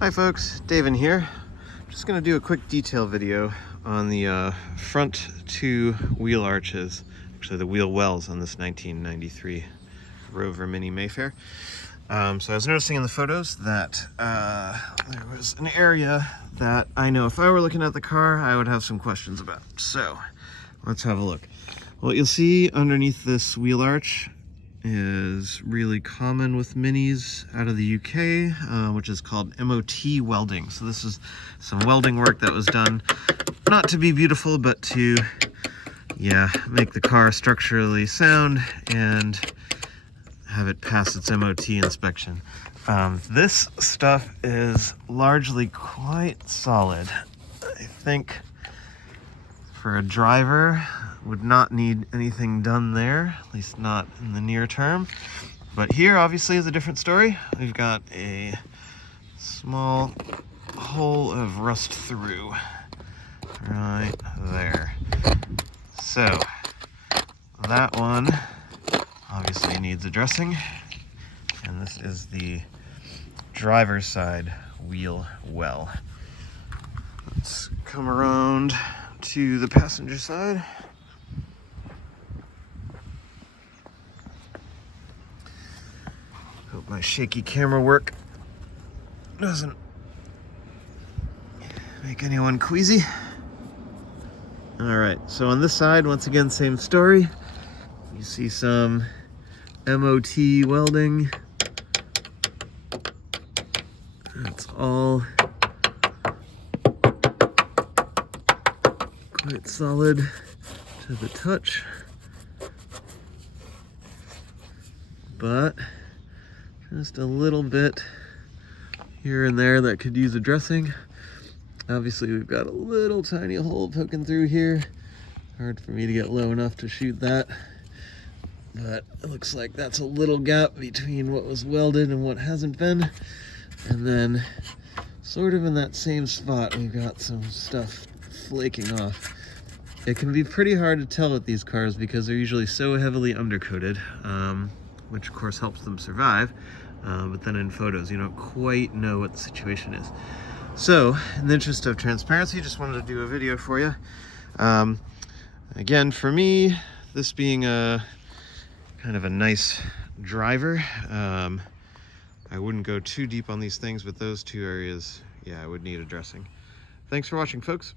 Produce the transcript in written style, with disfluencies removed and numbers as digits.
Hi folks, David here. Just going to do a quick detail video on the front two wheel arches, actually the wheel wells on this 1993 Rover Mini Mayfair. So I was noticing in the photos that there was an area that I know if I were looking at the car, I would have some questions about. So let's have a look. What you'll see underneath this wheel arch is really common with Minis out of the UK, which is called MOT welding. So this is some welding work that was done not to be beautiful, but to, make the car structurally sound and have it pass its MOT inspection. This stuff is largely quite solid. I think for a driver, would not need anything done there, at least not in the near term. But here obviously is a different story. We've got a small hole of rust through right there. So that one obviously needs addressing, and this is the driver's side wheel well. Let's come around to the passenger side. Hope my shaky camera work doesn't make anyone queasy. All right, so on this side, once again, same story. You see some MOT welding. That's all quite solid to the touch, but just a little bit here and there that could use addressing. Obviously we've got a little tiny hole poking through here. Hard for me to get low enough to shoot that, but it looks like that's a little gap between what was welded and what hasn't been. And then sort of in that same spot, we've got some stuff flaking off. It can be pretty hard to tell with these cars because they're usually so heavily undercoated, which of course helps them survive, but then in photos you don't quite know what the situation is. So in the interest of transparency, just wanted to do a video for you. Again, for me, this being a kind of a nice driver, I wouldn't go too deep on these things, but those two areas, I would need addressing. Thanks for watching, folks.